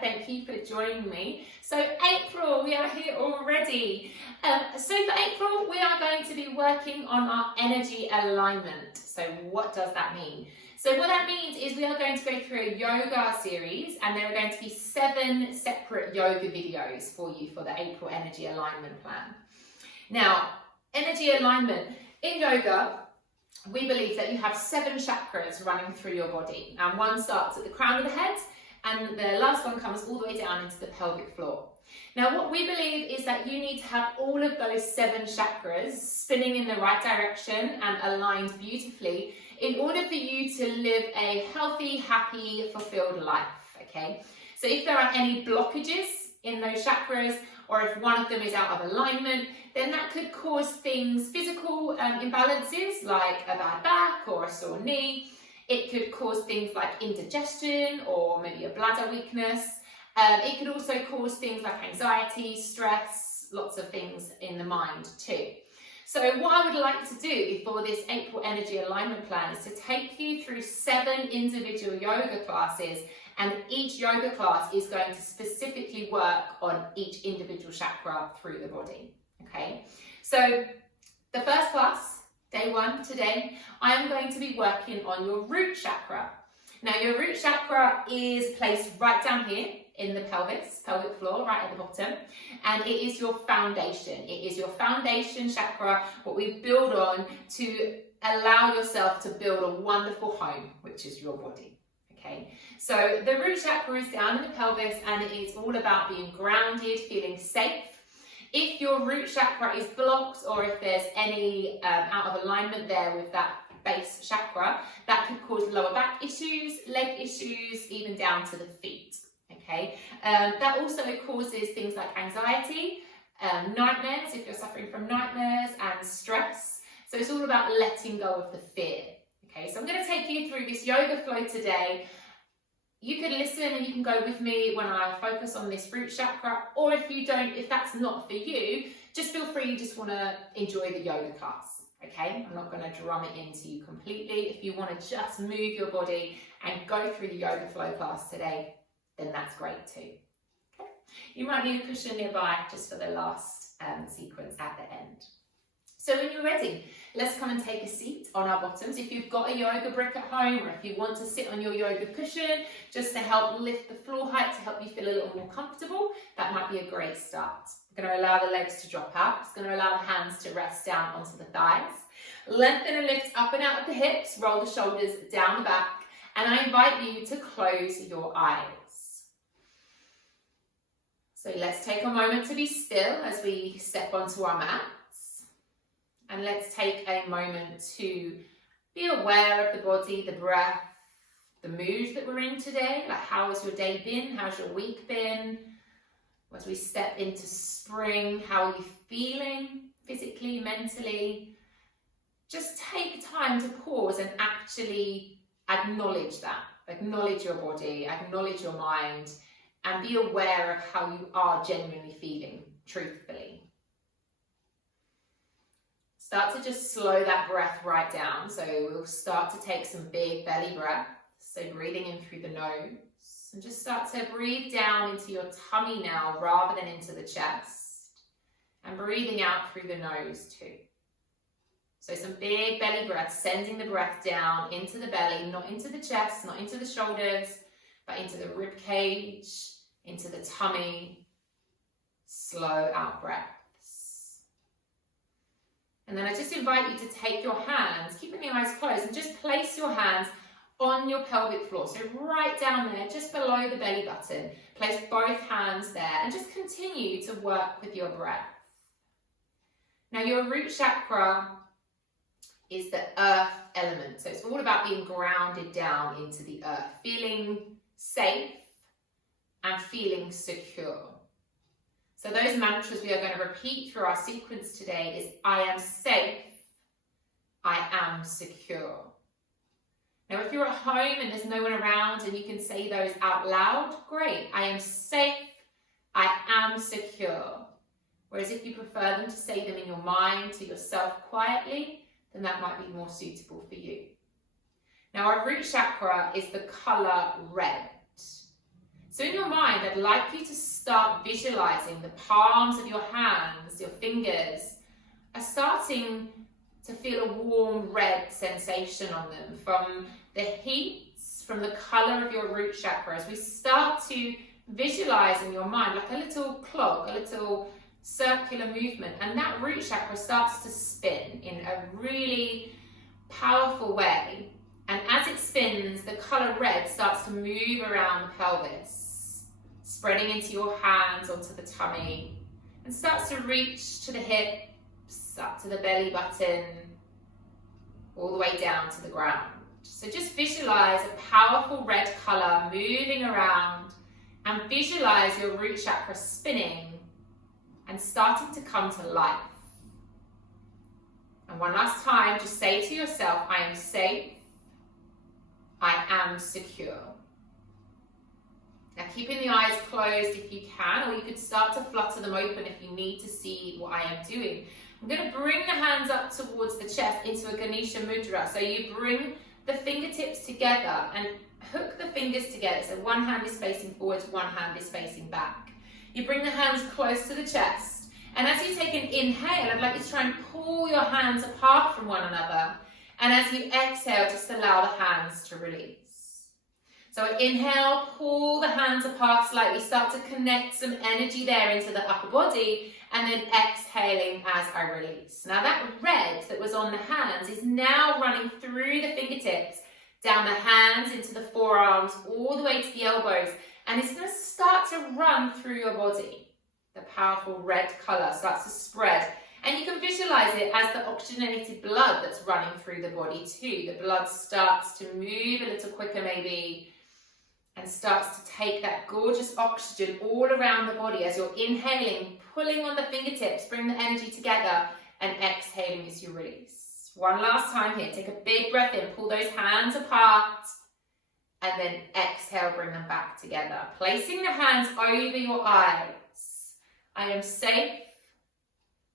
Thank you for joining me. So April, we are here already. So for April, we are going to be working on our energy alignment. So what does that mean? So what that means is we are going to go through a yoga series, and there are going to be 7 separate yoga videos for you for the April energy alignment plan. Now, energy alignment in yoga, we believe that you have 7 chakras running through your body, and one starts at the crown of the head, and the last one comes all the way down into the pelvic floor. Now, what we believe is that you need to have all of those 7 chakras spinning in the right direction and aligned beautifully in order for you to live a healthy, happy, fulfilled life, okay? So if there are any blockages in those chakras, or if one of them is out of alignment, then that could cause things, physical imbalances like a bad back or a sore knee. It could cause things like indigestion or maybe a bladder weakness. It could also cause things like anxiety, stress, lots of things in the mind too. So what I would like to do for this April Energy Alignment Plan is to take you through 7 individual yoga classes, and each yoga class is going to specifically work on each individual chakra through the body, okay? So the first class, Day 1 today, I am going to be working on your root chakra. Now, your root chakra is placed right down here in the pelvic floor, right at the bottom, and it is your foundation. It is your foundation chakra, what we build on to allow yourself to build a wonderful home, which is your body, okay? So the root chakra is down in the pelvis, and it is all about being grounded, feeling safe. If your root chakra is blocked, or if there's any out of alignment there with that base chakra, that could cause lower back issues, leg issues, even down to the feet, okay? That also causes things like anxiety, nightmares, if you're suffering from nightmares, and stress. So it's all about letting go of the fear, okay? So I'm going to take you through this yoga flow today. You can listen and you can go with me when I focus on this root chakra, or if you don't, if that's not for you, just feel free, you just want to enjoy the yoga class, okay? I'm not going to drum it into you completely. If you want to just move your body and go through the yoga flow class today, then that's great too, okay? You might need a cushion nearby just for the last sequence at the end. So when you're ready, let's come and take a seat on our bottoms. If you've got a yoga brick at home, or if you want to sit on your yoga cushion, just to help lift the floor height, to help you feel a little more comfortable, that might be a great start. We're going to allow the legs to drop out. It's going to allow the hands to rest down onto the thighs. Lengthen and lift up and out of the hips, roll the shoulders down the back, and I invite you to close your eyes. So let's take a moment to be still as we step onto our mat. And let's take a moment to be aware of the body, the breath, the mood that we're in today. Like, how has your day been? How's your week been? As we step into spring, how are you feeling physically, mentally? Just take time to pause and actually acknowledge that. Acknowledge your body, acknowledge your mind, and be aware of how you are genuinely feeling, truthfully. Start to just slow that breath right down. So we'll start to take some big belly breaths. So breathing in through the nose. And just start to breathe down into your tummy now rather than into the chest. And breathing out through the nose too. So some big belly breaths, sending the breath down into the belly, not into the chest, not into the shoulders, but into the rib cage, into the tummy. Slow out breath. And then I just invite you to take your hands, keeping the eyes closed, and just place your hands on your pelvic floor. So right down there, just below the belly button. Place both hands there and just continue to work with your breath. Now, your root chakra is the earth element. So it's all about being grounded down into the earth, feeling safe and feeling secure. So those mantras we are going to repeat through our sequence today is I am safe, I am secure. Now, if if you're at home and there's no one around and you can say those out loud, great. I am safe, I am secure. Whereas if you prefer them to say them in your mind to yourself quietly, then that might be more suitable for you. Now our root chakra is the colour red. So in your mind, I'd like you to start visualising the palms of your hands, your fingers, are starting to feel a warm red sensation on them from the heat, from the colour of your root chakra. As we start to visualise in your mind like a little clog, a little circular movement, and that root chakra starts to spin in a really powerful way. And as it spins, the colour red starts to move around the pelvis, spreading into your hands, onto the tummy, and starts to reach to the hips, up to the belly button, all the way down to the ground. So just visualise a powerful red colour moving around, and visualise your root chakra spinning and starting to come to life. And one last time, just say to yourself, I am safe, I am secure. Now keeping the eyes closed if you can, or you could start to flutter them open if you need to see what I am doing. I'm going to bring the hands up towards the chest into a Ganesha Mudra. So you bring the fingertips together and hook the fingers together. So one hand is facing forwards, one hand is facing back. You bring the hands close to the chest. And as you take an inhale, I'd like you to try and pull your hands apart from one another. And as you exhale, just allow the hands to release. So inhale, pull the hands apart slightly, start to connect some energy there into the upper body, and then exhaling as I release. Now that red that was on the hands is now running through the fingertips, down the hands into the forearms, all the way to the elbows, and it's going to start to run through your body. The powerful red colour starts to spread, and you can visualise it as the oxygenated blood that's running through the body too. The blood starts to move a little quicker maybe, and starts to take that gorgeous oxygen all around the body as you're inhaling, pulling on the fingertips, bring the energy together, and exhaling as you release. One last time here, take a big breath in, pull those hands apart, and then exhale, bring them back together. Placing the hands over your eyes. I am safe,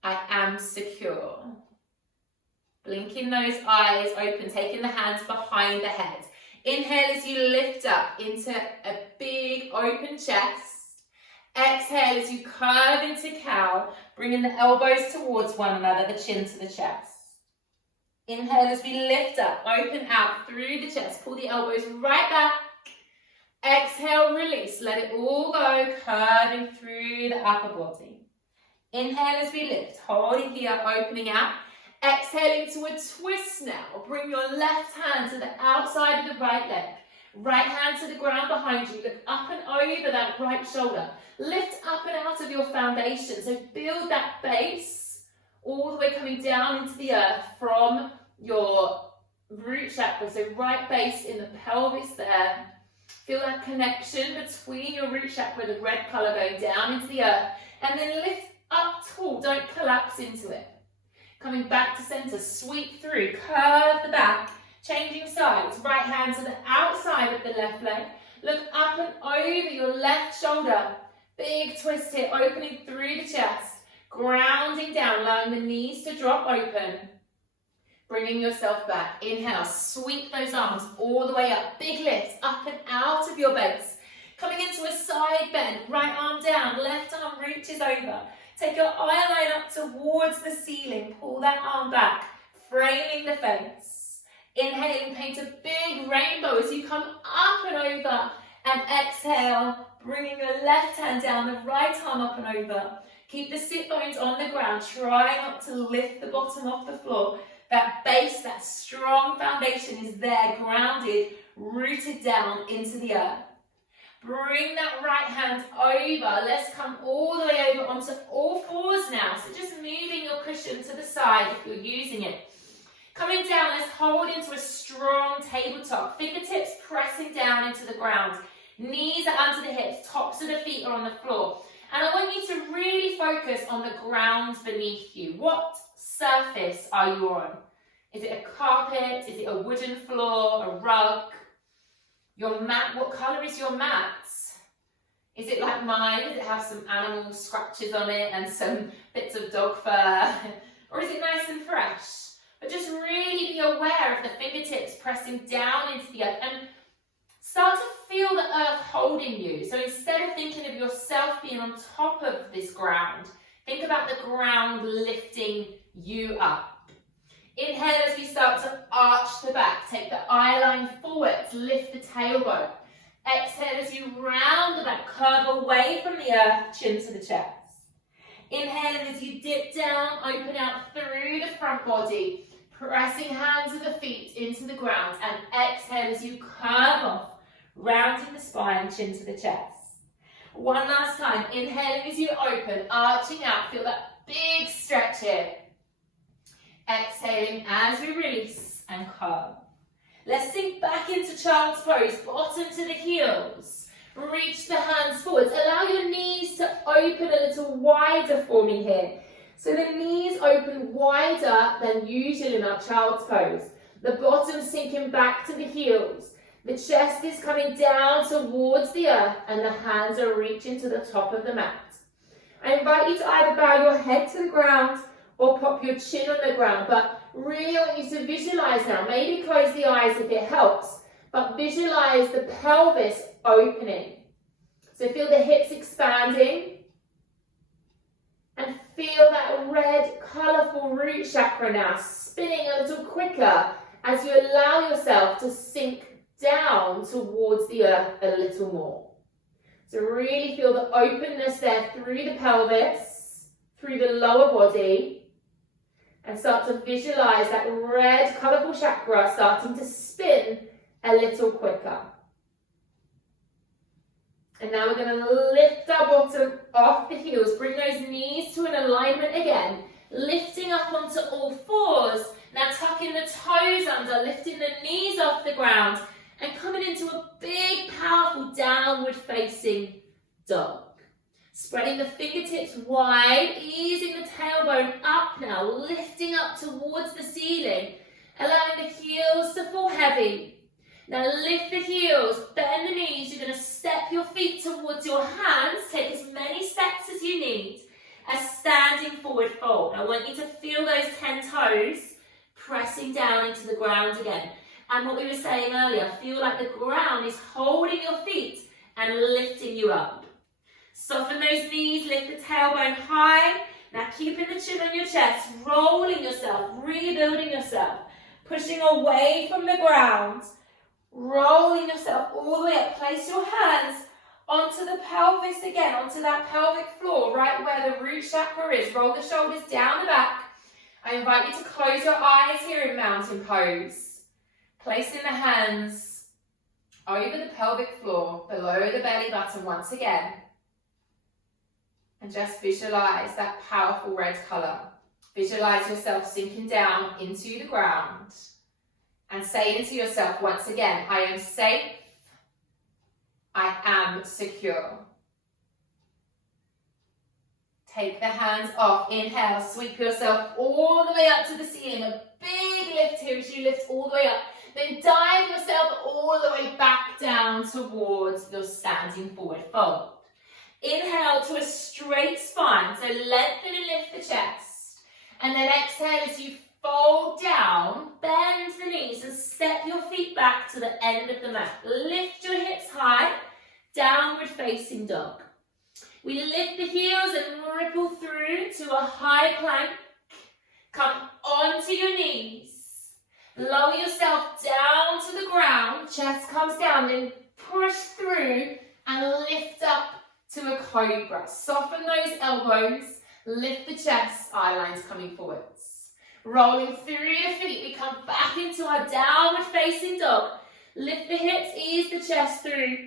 I am secure. Blinking those eyes open, taking the hands behind the head. Inhale as you lift up into a big open chest. Exhale as you curve into cow, bringing the elbows towards one another, the chin to the chest. Inhale as we lift up, open out through the chest, pull the elbows right back. Exhale, release, let it all go, curving through the upper body. Inhale as we lift, holding here, opening out. Exhaling to a twist now. Bring your left hand to the outside of the right leg. Right hand to the ground behind you. Look up and over that right shoulder. Lift up and out of your foundation. So build that base all the way coming down into the earth from your root chakra. So right base in the pelvis there. Feel that connection between your root chakra, the red colour going down into the earth. And then lift up tall. Don't collapse into it. Coming back to centre, sweep through, curve the back, changing sides. Right hand to the outside of the left leg. Look up and over your left shoulder. Big twist here, opening through the chest. Grounding down, allowing the knees to drop open. Bringing yourself back. Inhale, sweep those arms all the way up. Big lift, up and out of your base. Coming into a side bend, right arm down, left arm reaches over. Take your eye line up towards the ceiling. Pull that arm back, framing the face. Inhaling, paint a big rainbow as you come up and over. And exhale, bringing your left hand down, the right arm up and over. Keep the sit bones on the ground. Try not to lift the bottom off the floor. That base, that strong foundation is there, grounded, rooted down into the earth. Bring that right hand over. Let's come all the way over onto all fours now. So just moving your cushion to the side if you're using it. Coming down, let's hold into a strong tabletop. Fingertips pressing down into the ground. Knees are under the hips, tops of the feet are on the floor. And I want you to really focus on the ground beneath you. What surface are you on? Is it a carpet? Is it a wooden floor, a rug? Your mat, what colour is your mat? Is it like mine? Does it have some animal scratches on it and some bits of dog fur? Or is it nice and fresh? But just really be aware of the fingertips pressing down into the earth and start to feel the earth holding you. So instead of thinking of yourself being on top of this ground, think about the ground lifting you up. Inhale as we start to arch the back. Take the eye line forwards, lift the tailbone. Exhale as you round the back, curve away from the earth, chin to the chest. Inhale as you dip down, open out through the front body, pressing hands of the feet into the ground. And exhale as you curve off, rounding the spine, chin to the chest. One last time, inhaling as you open, arching out, feel that big stretch here. Exhaling as we release and curve. Let's sink back into child's pose, bottom to the heels. Reach the hands forwards. Allow your knees to open a little wider for me here. So the knees open wider than usual in our child's pose. The bottom sinking back to the heels. The chest is coming down towards the earth and the hands are reaching to the top of the mat. I invite you to either bow your head to the ground or pop your chin on the ground, but really I want you to visualize now. Maybe close the eyes if it helps, but visualize the pelvis opening. So feel the hips expanding and feel that red, colourful root chakra now spinning a little quicker as you allow yourself to sink down towards the earth a little more. So really feel the openness there through the pelvis, through the lower body, and start to visualize that red, colourful chakra starting to spin a little quicker. And now we're going to lift our bottom off the heels, bring those knees to an alignment again, lifting up onto all fours. Now tucking the toes under, lifting the knees off the ground, and coming into a big, powerful downward facing dog. Spreading the fingertips wide, easing the tailbone up now, lifting up towards the ceiling, allowing the heels to fall heavy. Now lift the heels, bend the knees. You're going to step your feet towards your hands. Take as many steps as you need as standing forward fold. I want you to feel those 10 toes pressing down into the ground again. And what we were saying earlier, feel like the ground is holding your feet and lifting you up. Soften those knees, lift the tailbone high. Now keeping the chin on your chest, rolling yourself, rebuilding yourself, pushing away from the ground, rolling yourself all the way up. Place your hands onto the pelvis again, onto that pelvic floor, right where the root chakra is. Roll the shoulders down the back. I invite you to close your eyes here in mountain pose. Placing the hands over the pelvic floor, below the belly button once again. And just visualize that powerful red colour. Visualize yourself sinking down into the ground. And saying to yourself once again, I am safe. I am secure. Take the hands off. Inhale, sweep yourself all the way up to the ceiling. A big lift here as you lift all the way up. Then dive yourself all the way back down towards your standing forward fold. Inhale to a straight spine, so lengthen and lift the chest. And then exhale as you fold down, bend the knees and step your feet back to the end of the mat. Lift your hips high, downward facing dog. We lift the heels and ripple through to a high plank. Come onto your knees. Lower yourself down to the ground, chest comes down, then push through and lift up to a cobra. Soften those elbows, lift the chest, eye lines coming forwards. Rolling through the feet, we come back into our downward facing dog. Lift the hips, ease the chest through.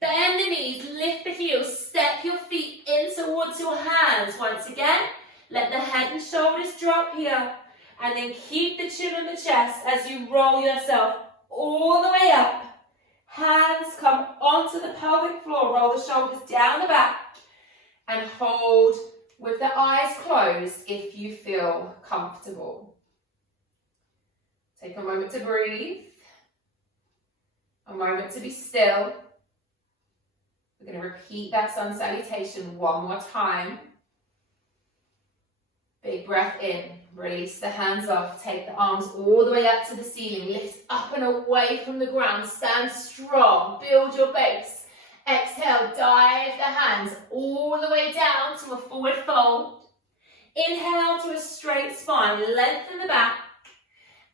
Bend the knees, lift the heels, step your feet in towards your hands. Once again, let the head and shoulders drop here. And then keep the chin on the chest as you roll yourself all the way up. Hands come onto the pelvic floor, roll the shoulders down the back. And hold with the eyes closed if you feel comfortable. Take a moment to breathe. A moment to be still. We're going to repeat that sun salutation one more time. Big breath in. Release the hands off. Take the arms all the way up to the ceiling. Lift up and away from the ground. Stand strong. Build your base. Exhale, dive the hands all the way down to a forward fold. Inhale to a straight spine. Lengthen the back.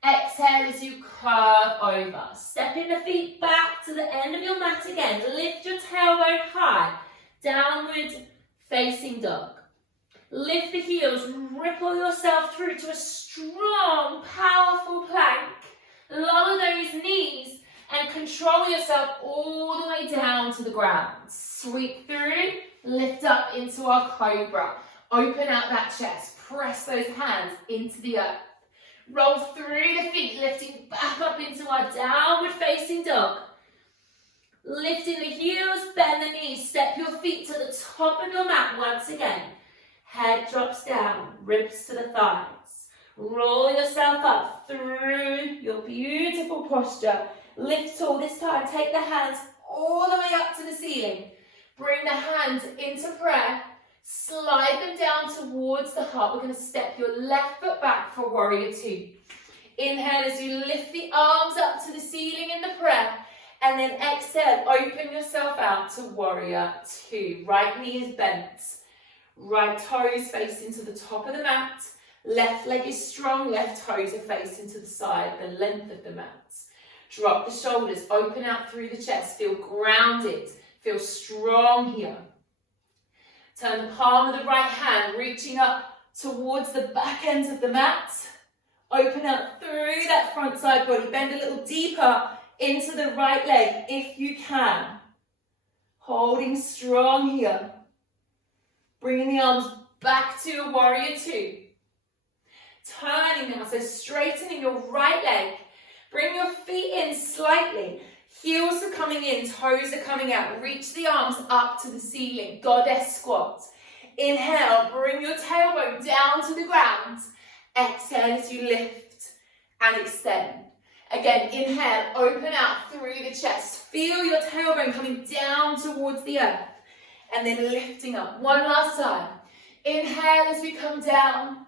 Exhale as you curve over. Stepping the feet back to the end of your mat again. Lift your tailbone high. Downward facing dog. Lift the heels. Ripple yourself through to a strong, powerful plank. Lower those knees and control yourself all the way down to the ground. Sweep through. Lift up into our cobra. Open out that chest. Press those hands into the earth. Roll through the feet, lifting back up into our downward facing dog. Lifting the heels, bend the knees, step your feet to the top of your mat once again. Head drops down, ribs to the thighs. Roll yourself up through your beautiful posture. Lift tall this time, take the hands all the way up to the ceiling. Bring the hands into prayer. Slide them down towards the heart. We're going to step your left foot back for warrior two. Inhale as you lift the arms up to the ceiling in the prayer. And then exhale, open yourself out to warrior two. Right knee is bent. Right toes facing to the top of the mat. Left leg is strong. Left toes are facing to the side, the length of the mat. Drop the shoulders, open out through the chest. Feel grounded. Feel strong here. Turn the palm of the right hand, reaching up towards the back end of the mat. Open up through that front side body. Bend a little deeper into the right leg if you can. Holding strong here. Bringing the arms back to a warrior two. Turning now, so straightening your right leg. Bring your feet in slightly. Heels are coming in, toes are coming out. Reach the arms up to the ceiling. Goddess squat. Inhale, bring your tailbone down to the ground. Exhale as you lift and extend. Again, inhale, open out through the chest. Feel your tailbone coming down towards the earth. And then lifting up. One last time. Inhale as we come down.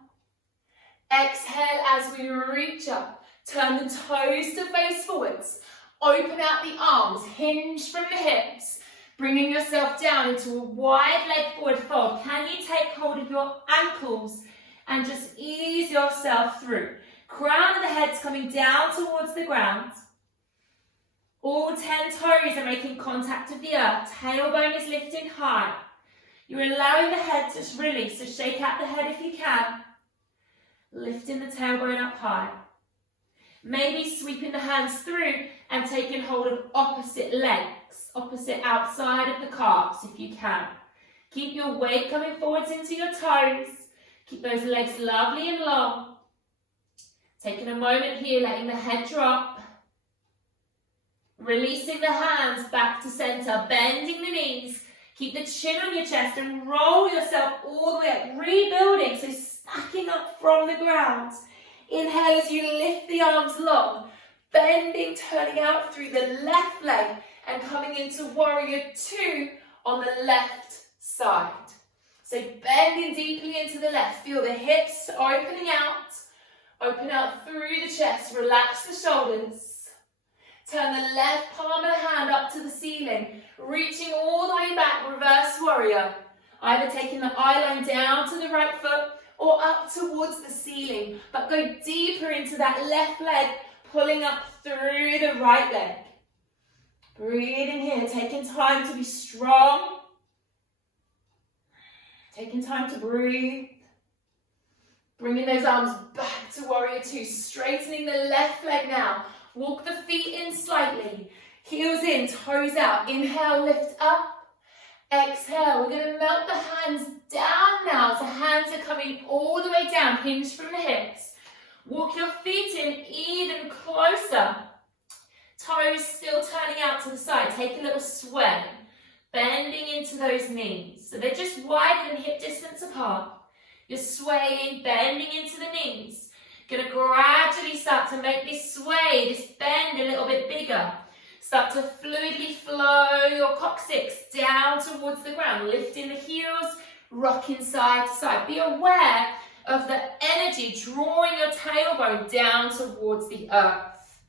Exhale as we reach up. Turn the toes to face forwards. Open out the arms, hinge from the hips, bringing yourself down into a wide leg forward fold. Can you take hold of your ankles and just ease yourself through? Crown of the head's coming down towards the ground. All 10 toes are making contact with the earth. Tailbone is lifting high. You're allowing the head to release, so shake out the head if you can. Lifting the tailbone up high. Maybe sweeping the hands through and taking hold of opposite legs, opposite outside of the calves if you can. Keep your weight coming forwards into your toes. Keep those legs lovely and long. Taking a moment here, letting the head drop. Releasing the hands back to center, bending the knees. Keep the chin on your chest and roll yourself all the way up, rebuilding, so stacking up from the ground. Inhale as you lift the arms long, bending, turning out through the left leg and coming into warrior two on the left side. So bending deeply into the left, feel the hips opening out, open out through the chest, relax the shoulders. Turn the left palm of the hand up to the ceiling, reaching all the way back, reverse warrior. Either taking the eye line down to the right foot or up towards the ceiling, but go deeper into that left leg, pulling up through the right leg. Breathing here, taking time to be strong. Taking time to breathe. Bringing those arms back to warrior two, straightening the left leg now. Walk the feet in slightly, heels in, toes out. Inhale, lift up. Exhale, we're going to melt the hands down now. So hands are coming all the way down, hinge from the hips. Walk your feet in even closer. Toes still turning out to the side. Take a little sway, bending into those knees. So they're just wider than hip distance apart. You're swaying, bending into the knees. You're going to gradually start to make this sway, this bend a little bit bigger. Start to fluidly flow your coccyx down towards the ground, lifting the heels, rocking side to side. Be aware of the energy drawing your tailbone down towards the earth.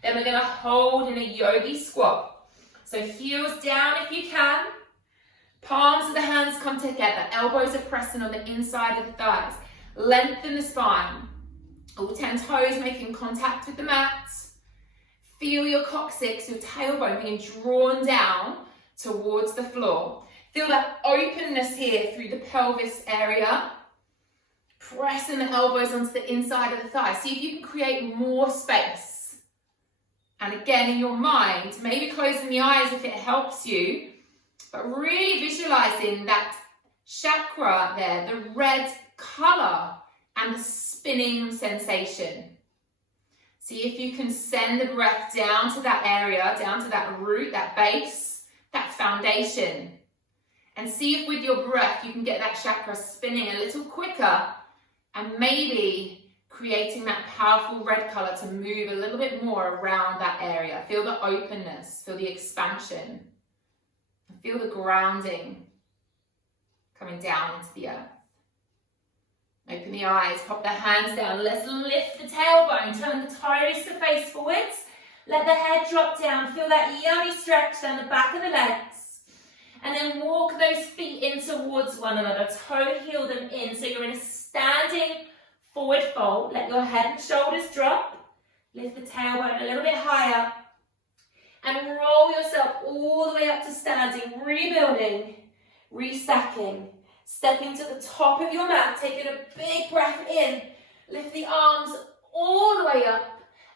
Then we're going to hold in a yogi squat. So heels down if you can. Palms of the hands come together. Elbows are pressing on the inside of the thighs. Lengthen the spine. All 10 toes making contact with the mat. Feel your coccyx, your tailbone being drawn down towards the floor. Feel that openness here through the pelvis area. Pressing the elbows onto the inside of the thighs. See if you can create more space. And again, in your mind, maybe closing the eyes if it helps you, but really visualizing that chakra there, the red color and the spinning sensation. See if you can send the breath down to that area, down to that root, that base, that foundation. And see if with your breath you can get that chakra spinning a little quicker and maybe creating that powerful red color to move a little bit more around that area. Feel the openness, feel the expansion. Feel the grounding coming down into the earth. Open the eyes, pop the hands down. Let's lift the tailbone, turn the toes to face forwards. Let the head drop down. Feel that yummy stretch down the back of the legs. And then walk those feet in towards one another. Toe heel them in. So you're in a standing forward fold. Let your head and shoulders drop. Lift the tailbone a little bit higher. And roll yourself all the way up to standing. Rebuilding, restacking. Stepping to the top of your mat, taking a big breath in. Lift the arms all the way up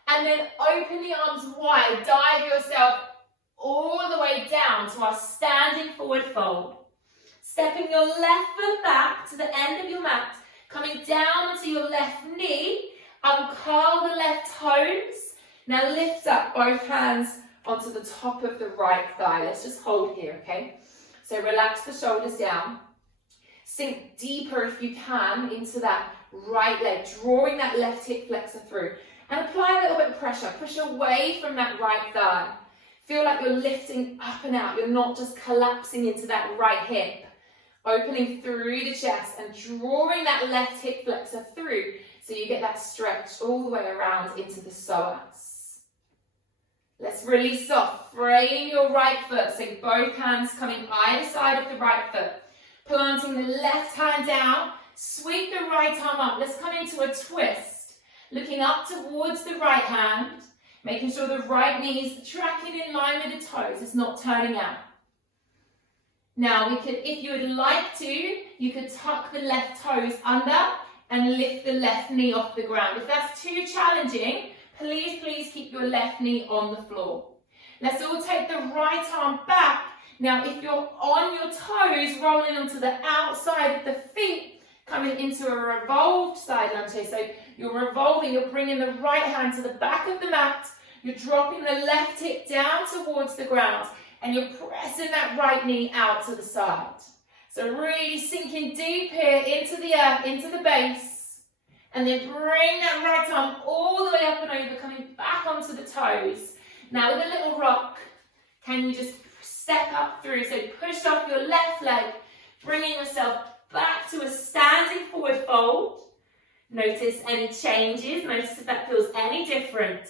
and then open the arms wide. Dive yourself all the way down to our standing forward fold. Stepping your left foot back to the end of your mat, coming down onto your left knee, uncurl the left toes. Now lift up both hands onto the top of the right thigh. Let's just hold here, okay? So relax the shoulders down. Sink deeper if you can into that right leg, drawing that left hip flexor through. And apply a little bit of pressure. Push away from that right thigh. Feel like you're lifting up and out. You're not just collapsing into that right hip. Opening through the chest and drawing that left hip flexor through so you get that stretch all the way around into the psoas. Let's release off. Frame your right foot. So both hands coming either side of the right foot. Planting the left hand down, sweep the right arm up. Let's come into a twist. Looking up towards the right hand, making sure the right knee is tracking in line with the toes. It's not turning out. Now, if you would like to, you could tuck the left toes under and lift the left knee off the ground. If that's too challenging, please keep your left knee on the floor. Let's all take the right arm back. Now, if you're on your toes, rolling onto the outside of the feet, coming into a revolved side lunge here. So you're revolving, you're bringing the right hand to the back of the mat, you're dropping the left hip down towards the ground, and you're pressing that right knee out to the side. So really sinking deep here into the earth, into the base, and then bring that right arm all the way up and over, coming back onto the toes. Now with a little rock, can you just step up through? So push off your left leg, bringing yourself back to a standing forward fold. Notice any changes, notice if that feels any different.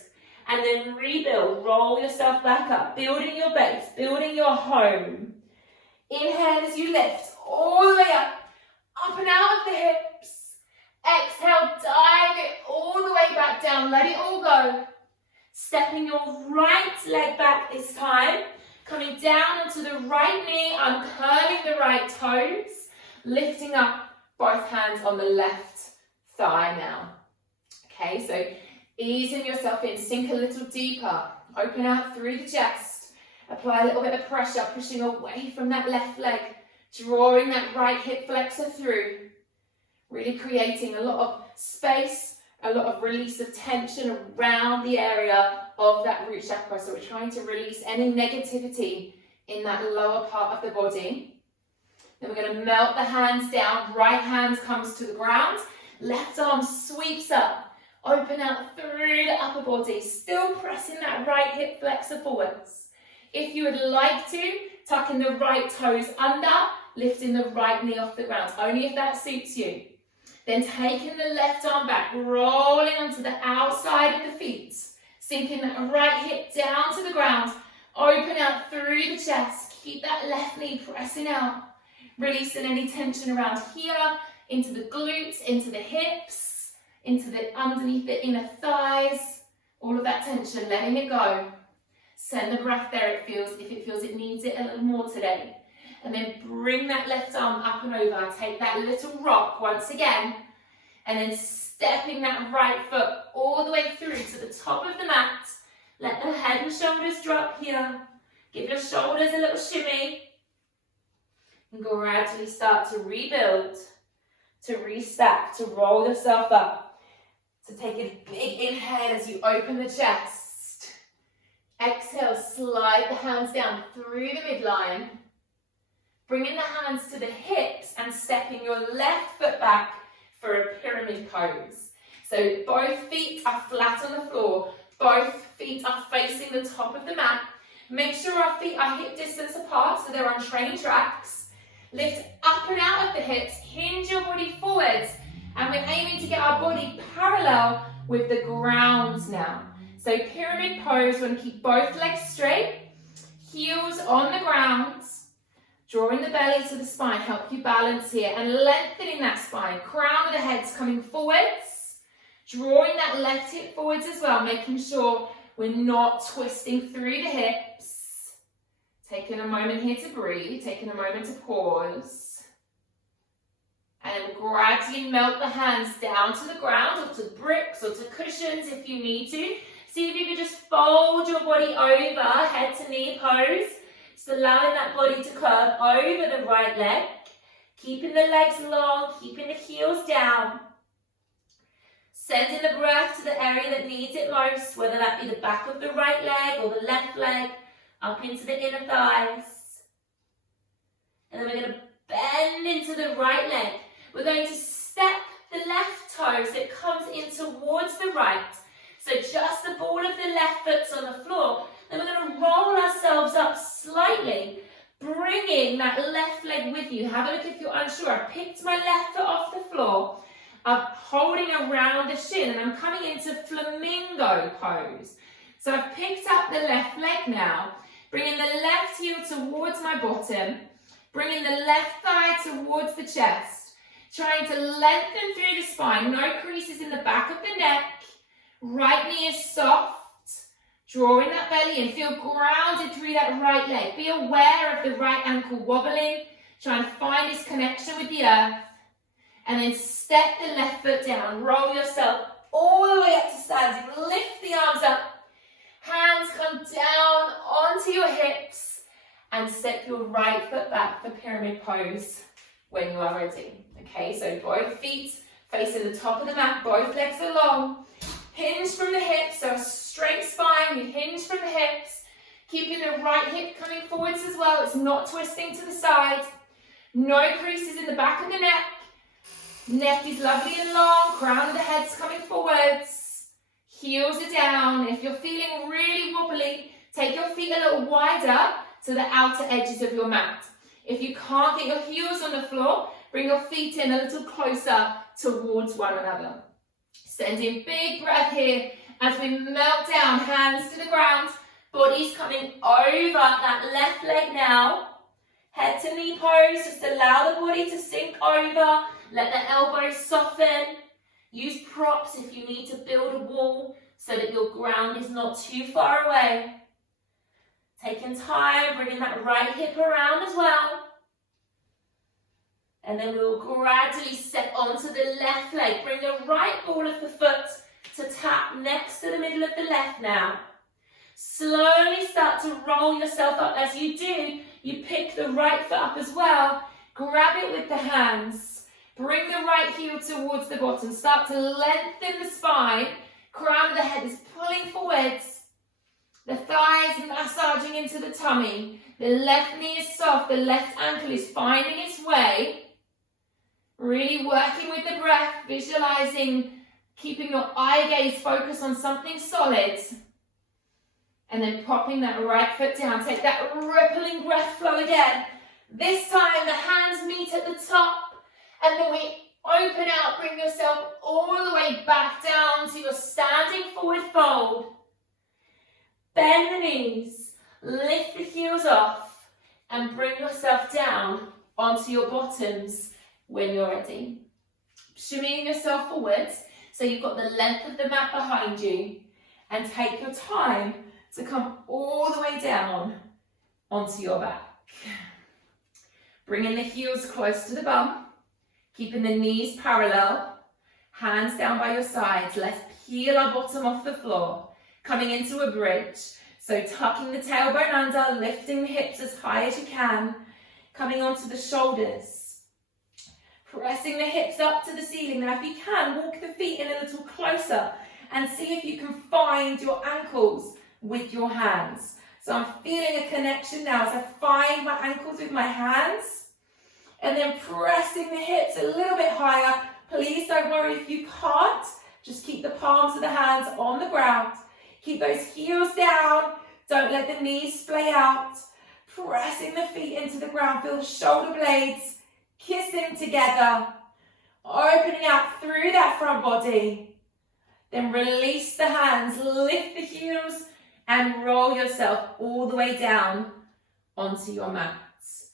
And then rebuild, roll yourself back up, building your base, building your home. Inhale as you lift, all the way up and out of the hips. Exhale, dive it all the way back down, let it all go. Stepping your right leg back this time. Coming down onto the right knee, uncurling the right toes, lifting up both hands on the left thigh now. Okay, so easing yourself in, sink a little deeper, open out through the chest, apply a little bit of pressure, pushing away from that left leg, drawing that right hip flexor through, really creating a lot of space, a lot of release of tension around the area of that root chakra. So we're trying to release any negativity in that lower part of the body. Then we're going to melt the hands down. Right hand comes to the ground. Left arm sweeps up. Open out through the upper body, still pressing that right hip flexor forwards. If you would like to, tucking the right toes under, lifting the right knee off the ground, only if that suits you. Then taking the left arm back, rolling onto the outside of the feet, sinking that right hip down to the ground, open out through the chest, keep that left knee pressing out, releasing any tension around here, into the glutes, into the hips, into the underneath the inner thighs, all of that tension, letting it go. Send the breath there if it feels it needs it a little more today. And then bring that left arm up and over. Take that little rock once again. And then stepping that right foot all the way through to the top of the mat. Let the head and shoulders drop here. Give your shoulders a little shimmy. And gradually start to rebuild, to restack, to roll yourself up. So take a big inhale as you open the chest. Exhale, slide the hands down through the midline. Bringing the hands to the hips and stepping your left foot back for a pyramid pose. So both feet are flat on the floor. Both feet are facing the top of the mat. Make sure our feet are hip distance apart so they're on train tracks. Lift up and out of the hips. Hinge your body forwards. And we're aiming to get our body parallel with the ground now. So pyramid pose, we're going to keep both legs straight. Heels on the ground. Drawing the belly to the spine, help you balance here and lengthening that spine. Crown of the head's coming forwards. Drawing that left hip forwards as well, making sure we're not twisting through the hips. Taking a moment here to breathe, taking a moment to pause. And then gradually melt the hands down to the ground or to bricks or to cushions if you need to. See if you can just fold your body over, head to knee pose. Just allowing that body to curve over the right leg. Keeping the legs long, keeping the heels down. Sending the breath to the area that needs it most, whether that be the back of the right leg or the left leg, up into the inner thighs. And then we're going to bend into the right leg. We're going to step the left toe so it comes in towards the right. So just the ball of the left foot's on the floor. Then we're going to roll ourselves up slightly, bringing that left leg with you. Have a look if you're unsure. I picked my left foot off the floor. I'm holding around the shin and I'm coming into flamingo pose. So I've picked up the left leg now, bringing the left heel towards my bottom, bringing the left thigh towards the chest, trying to lengthen through the spine, no creases in the back of the neck, right knee is soft. Drawing that belly in, feel grounded through that right leg. Be aware of the right ankle wobbling. Try and find this connection with the earth. And then step the left foot down. Roll yourself all the way up to standing. Lift the arms up. Hands come down onto your hips. And step your right foot back for pyramid pose when you are ready. Okay, so both feet facing the top of the mat. Both legs are long. Hinge from the hips, so a straight spine, you hinge from the hips, keeping the right hip coming forwards as well, it's not twisting to the side, no creases in the back of the neck, neck is lovely and long, crown of the head's coming forwards, heels are down. If you're feeling really wobbly, take your feet a little wider to the outer edges of your mat. If you can't get your heels on the floor, bring your feet in a little closer towards one another. Sending big breath here as we melt down, hands to the ground, body's coming over that left leg now. Head to knee pose, just allow the body to sink over, let the elbows soften. Use props if you need to build a wall so that your ground is not too far away. Taking time, bringing that right hip around as well. And then we'll gradually step onto the left leg. Bring the right ball of the foot to tap next to the middle of the left now. Slowly start to roll yourself up. As you do, you pick the right foot up as well. Grab it with the hands. Bring the right heel towards the bottom. Start to lengthen the spine. Crown of the head is pulling forwards. The thighs massaging into the tummy. The left knee is soft. The left ankle is finding its way. Really working with the breath, visualizing Keeping your eye gaze focused on something solid. And then popping that right foot down. Take that rippling breath flow again. This time the hands meet at the top. And then we open out, bring yourself all the way back down to your standing forward fold. Bend the knees, lift the heels off, and bring yourself down onto your bottoms when you're ready. Shimmying yourself forwards so you've got the length of the mat behind you, and take your time to come all the way down onto your back. Bringing the heels close to the bum, keeping the knees parallel, hands down by your sides. Let's peel our bottom off the floor, coming into a bridge. So tucking the tailbone under, lifting the hips as high as you can, coming onto the shoulders, pressing the hips up to the ceiling. Now if you can, walk the feet in a little closer and see if you can find your ankles with your hands. So I'm feeling a connection now as I find my ankles with my hands, and then pressing the hips a little bit higher. Please don't worry if you can't. Just keep the palms of the hands on the ground. Keep those heels down. Don't let the knees splay out. Pressing the feet into the ground. Feel the shoulder blades kissing together. Opening out through that front body. Then release the hands. Lift the heels and roll yourself all the way down onto your mats.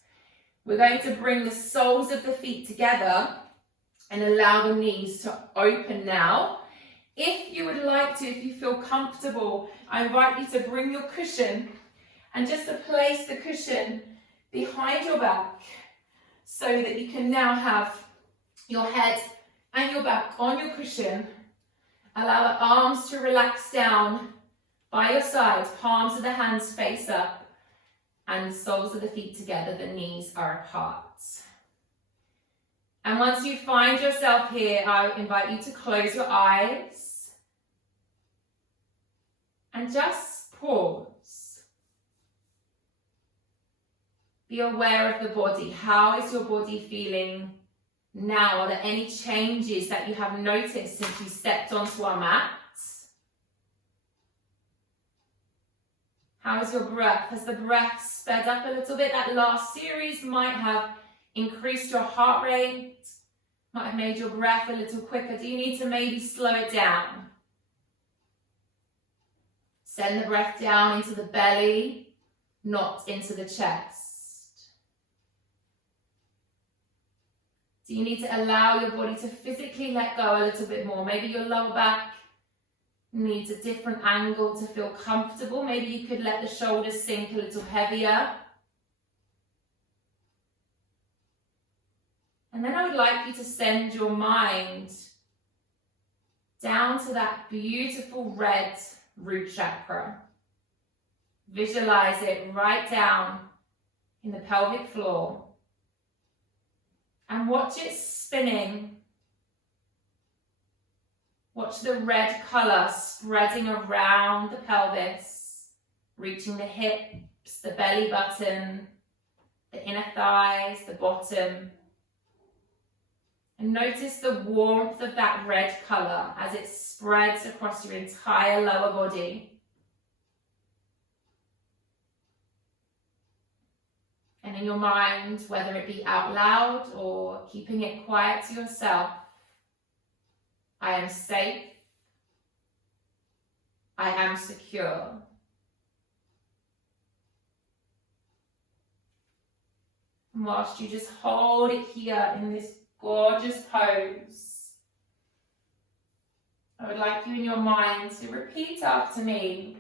We're going to bring the soles of the feet together and allow the knees to open now. If you would like to, if you feel comfortable, I invite you to bring your cushion and just to place the cushion behind your back so that you can now have your head and your back on your cushion. Allow the arms to relax down by your sides, palms of the hands face up, and the soles of the feet together, the knees are apart. And once you find yourself here, I invite you to close your eyes and just pause. Be aware of the body. How is your body feeling now? Are there any changes that you have noticed since you stepped onto our mat? How is your breath? Has the breath sped up a little bit? That last series might have increased your heart rate, might have made your breath a little quicker. Do you need to maybe slow it down? Send the breath down into the belly, not into the chest. Do you need to allow your body to physically let go a little bit more? Maybe your lower back needs a different angle to feel comfortable. Maybe you could let the shoulders sink a little heavier. And then I would like you to send your mind down to that beautiful red root chakra. Visualize it right down in the pelvic floor. And watch it spinning. Watch the red colour spreading around the pelvis, reaching the hips, the belly button, the inner thighs, the bottom. And notice the warmth of that red colour as it spreads across your entire lower body. And in your mind, whether it be out loud or keeping it quiet to yourself, I am safe. I am secure. And whilst you just hold it here in this gorgeous pose, I would like you in your mind to repeat after me.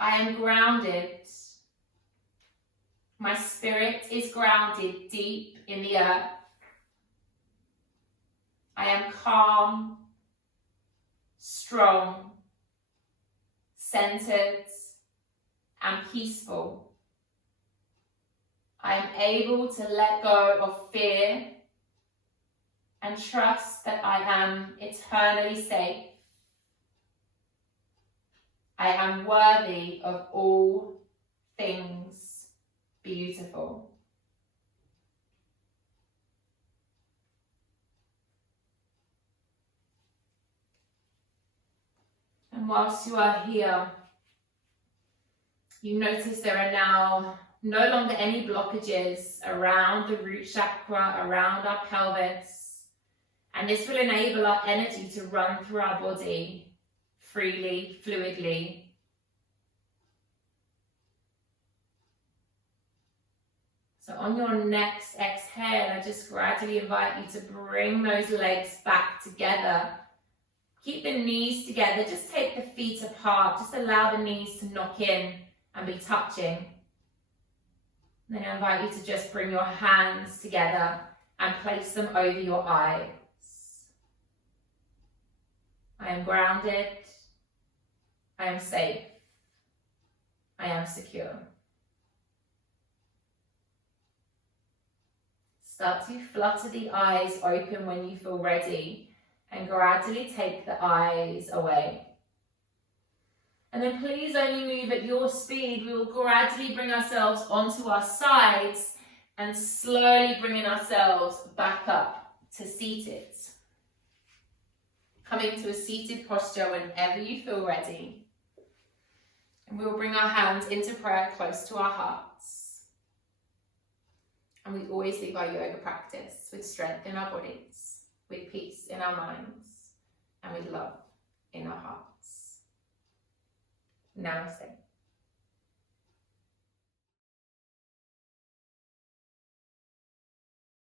I am grounded. My spirit is grounded deep in the earth. I am calm, strong, centered, and peaceful. I am able to let go of fear and trust that I am eternally safe. I am worthy of all things beautiful. And whilst you are here, you notice there are now no longer any blockages around the root chakra, around our pelvis. And this will enable our energy to run through our body freely, fluidly. So on your next exhale, I just gradually invite you to bring those legs back together. Keep the knees together, just take the feet apart, just allow the knees to knock in and be touching. And then I invite you to just bring your hands together and place them over your eyes. I am grounded. I am safe. I am secure. Start to flutter the eyes open when you feel ready and gradually take the eyes away. And then please only move at your speed. We will gradually bring ourselves onto our sides and slowly bringing ourselves back up to seated. Come into a seated posture whenever you feel ready. And we will bring our hands into prayer close to our hearts. And we always leave our yoga practice with strength in our bodies, with peace in our minds, and with love in our hearts. Namaste.